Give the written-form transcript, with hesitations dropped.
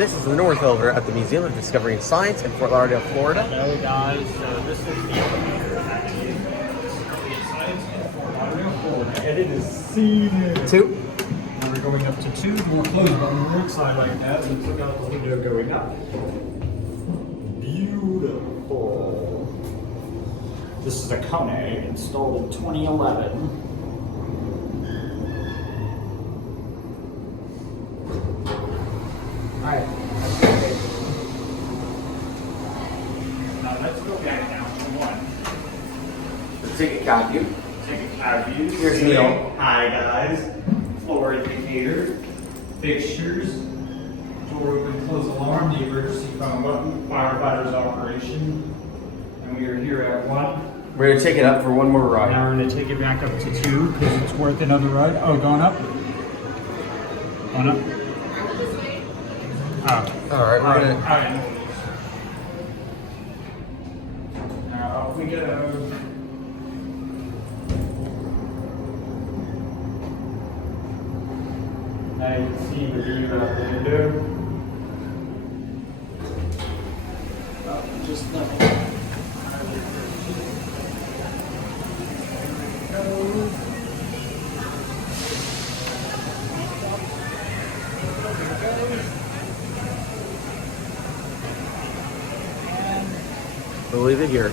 This is the North Elevator at the Museum of Discovery and Science in Fort Lauderdale, Florida. Hello guys, so this is the elevator at the Museum of Discovery and Science in Fort Lauderdale, Florida. And it is seated. 2. Now we're going up to 2, more closed on the right side like that. Let's look out the window going up. Beautiful. This is a Kone installed in 2011. Alright. Now let's go back down to 1. Let's take a cab view. Take a cab view. Here's Neil. Hi guys. Floor indicator. Fixtures. Door open, close alarm. The emergency phone button. Firefighter's operation. And we are here at 1. We're going to take it up for one more ride. Now we're going to take it back up to 2 because it's worth another ride. Oh, going up? Going up? Oh. Alright, we're going to... Alright. Now up we go. Now you can see the view out the window. Just nothing. We'll leave it here.